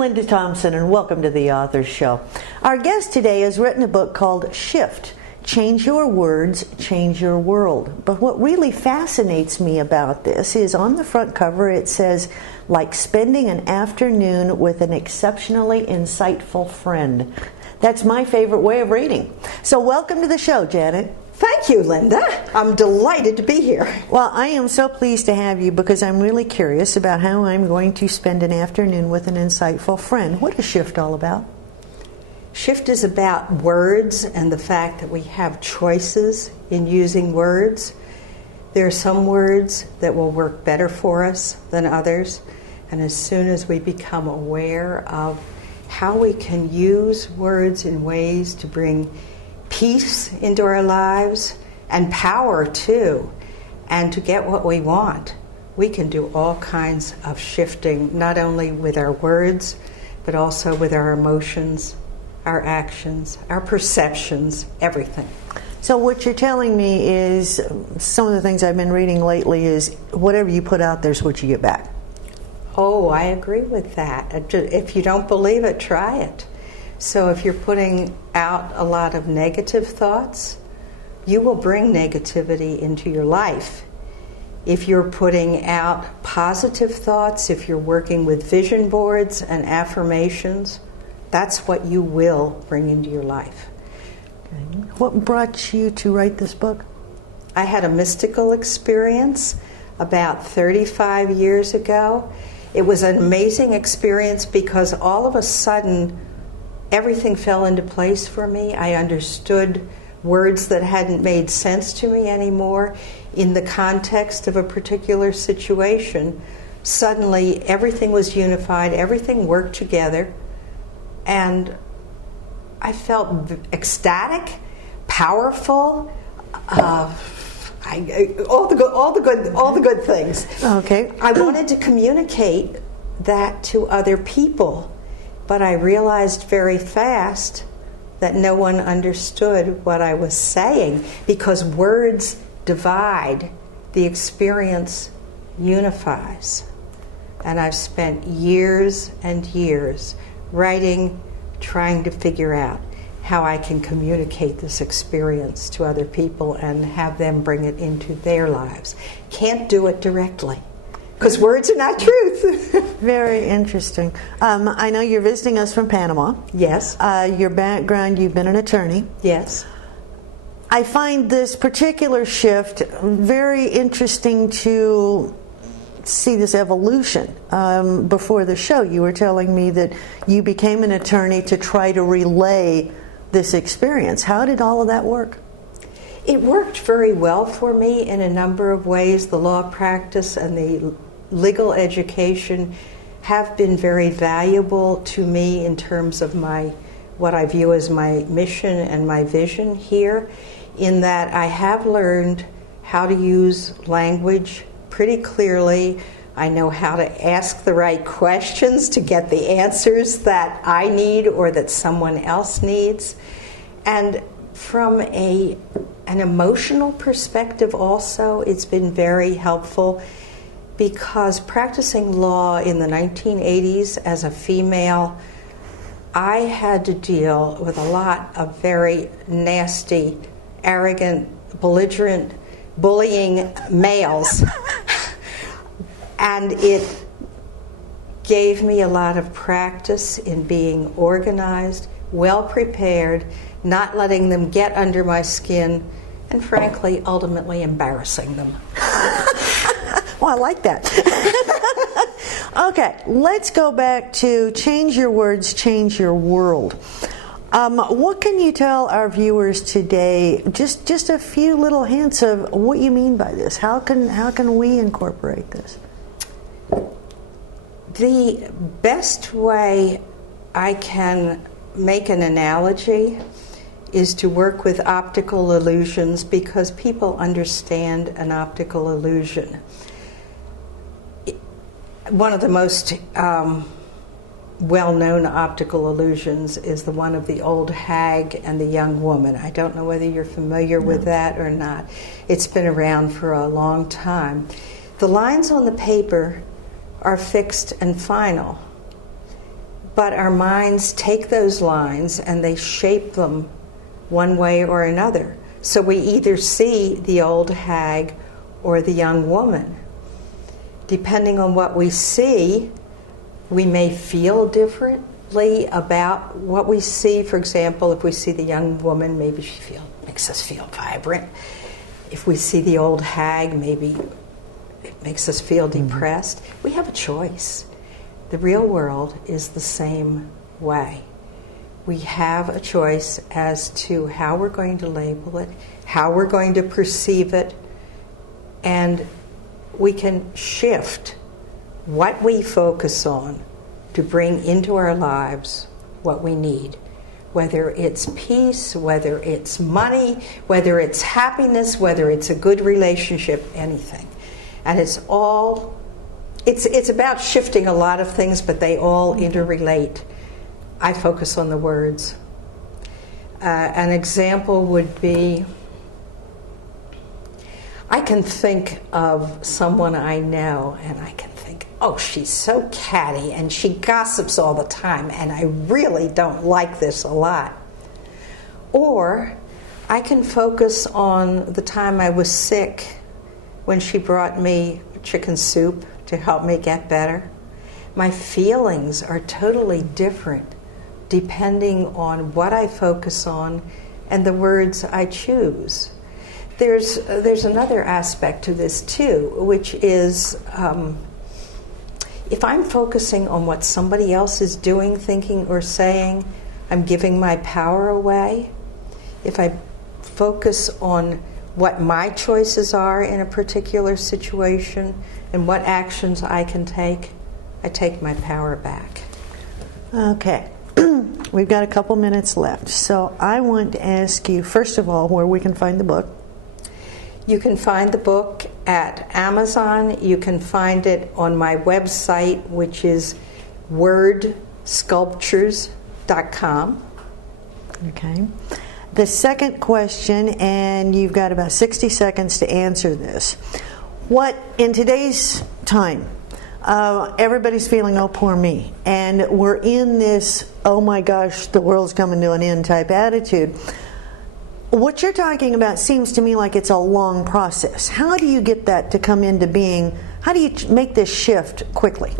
Linda Thompson, and welcome to the Author's Show. Our guest today has written a book called Shift. Change Your Words, Change Your World. But what really fascinates me about this is on the front cover it says, like spending an afternoon with an exceptionally insightful friend. That's my favorite way of reading. So welcome to the show, Janet. Thank you, Linda. I'm delighted to be here. Well, I am so pleased to have you because I'm really curious about how I'm going to spend an afternoon with an insightful friend. What is Shift all about? Shift is about words and the fact that we have choices in using words. There are some words that will work better for us than others. And as soon as we become aware of how we can use words in ways to bring peace into our lives and power too, and to get what we want, we can do all kinds of shifting, not only with our words, but also with our emotions, our actions, our perceptions, everything. So what you're telling me is, some of the things I've been reading lately is, whatever you put out there's what you get back. Oh, I agree with that. If you don't believe it, try it. So if you're putting out a lot of negative thoughts, you will bring negativity into your life. If you're putting out positive thoughts, if you're working with vision boards and affirmations, that's what you will bring into your life. Okay. What brought you to write this book? I had a mystical experience about 35 years ago. It was an amazing experience because all of a sudden, everything fell into place for me. I understood words that hadn't made sense to me anymore in the context of a particular situation. Suddenly, everything was unified, everything worked together, and I felt ecstatic, powerful, all the good things. Okay. I wanted to communicate that to other people. But I realized very fast that no one understood what I was saying because words divide, the experience unifies. And I've spent years and years writing, trying to figure out how I can communicate this experience to other people and have them bring it into their lives. Can't do it directly, because words are not truth. Very interesting. I know you're visiting us from Panama. Yes. Your background, you've been an attorney. Yes. I find this particular shift very interesting to see this evolution. Before the show, you were telling me that you became an attorney to try to relay this experience. How did all of that work? It worked very well for me in a number of ways. The law practice and the legal education have been very valuable to me in terms of what I view as my mission and my vision here, in that I have learned how to use language pretty clearly. I know how to ask the right questions to get the answers that I need or that someone else needs. And from an emotional perspective also, it's been very helpful, because practicing law in the 1980s as a female, I had to deal with a lot of very nasty, arrogant, belligerent, bullying males. And it gave me a lot of practice in being organized, well prepared, not letting them get under my skin, and frankly, ultimately embarrassing them. Well, I like that. Okay, let's go back to Change Your Words, Change Your World. What can you tell our viewers today, just a few little hints of what you mean by this? How can we incorporate this? The best way I can make an analogy is to work with optical illusions, because people understand an optical illusion. One of the most well-known optical illusions is the one of the old hag and the young woman. I don't know whether you're familiar with that or not. It's been around for a long time. The lines on the paper are fixed and final. but our minds take those lines and they shape them one way or another. So we either see the old hag or the young woman. Depending on what we see, we may feel differently about what we see. For example, if we see the young woman, maybe she makes us feel vibrant. If we see the old hag, maybe it makes us feel depressed. We have a choice. The real world is the same way. We have a choice as to how we're going to label it, how we're going to perceive it, and we can shift what we focus on to bring into our lives what we need. Whether it's peace, whether it's money, whether it's happiness, whether it's a good relationship, anything. And it's about shifting a lot of things, but they all interrelate. I focus on the words. An example would be, I can think of someone I know and I can think, oh, she's so catty and she gossips all the time and I really don't like this a lot. Or I can focus on the time I was sick when she brought me chicken soup to help me get better. My feelings are totally different depending on what I focus on and the words I choose. There's another aspect to this too, which is if I'm focusing on what somebody else is doing, thinking, or saying, I'm giving my power away. If I focus on what my choices are in a particular situation and what actions I can take, I take my power back. Okay. We've got a couple minutes left. So I want to ask you, first of all, where we can find the book. You can find the book at Amazon. You can find it on my website, which is wordsculptures.com. Okay. The second question, and you've got about 60 seconds to answer this. What, in today's time, everybody's feeling, oh, poor me. And we're in this, oh my gosh, the world's coming to an end type attitude. What you're talking about seems to me like it's a long process. How do you get that to come into being? How do you make this shift quickly?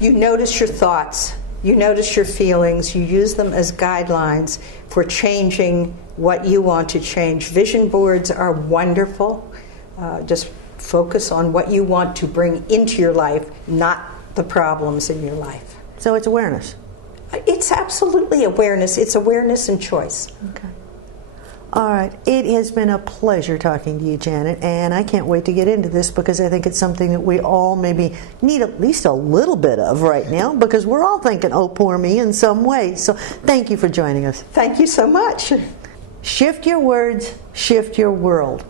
You notice your thoughts. You notice your feelings. You use them as guidelines for changing what you want to change. Vision boards are wonderful. Just focus on what you want to bring into your life, not the problems in your life. So it's awareness. It's absolutely awareness. It's awareness and choice. Okay. All right. It has been a pleasure talking to you, Janet, and I can't wait to get into this because I think it's something that we all maybe need at least a little bit of right now because we're all thinking, oh, poor me in some way. So thank you for joining us. Thank you so much. Shift your words, shift your world.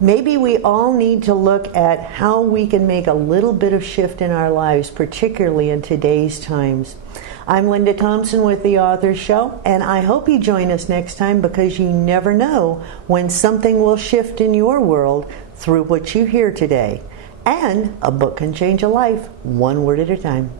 Maybe we all need to look at how we can make a little bit of shift in our lives, particularly in today's times. I'm Linda Thompson with The Author Show, and I hope you join us next time because you never know when something will shift in your world through what you hear today. And a book can change a life, one word at a time.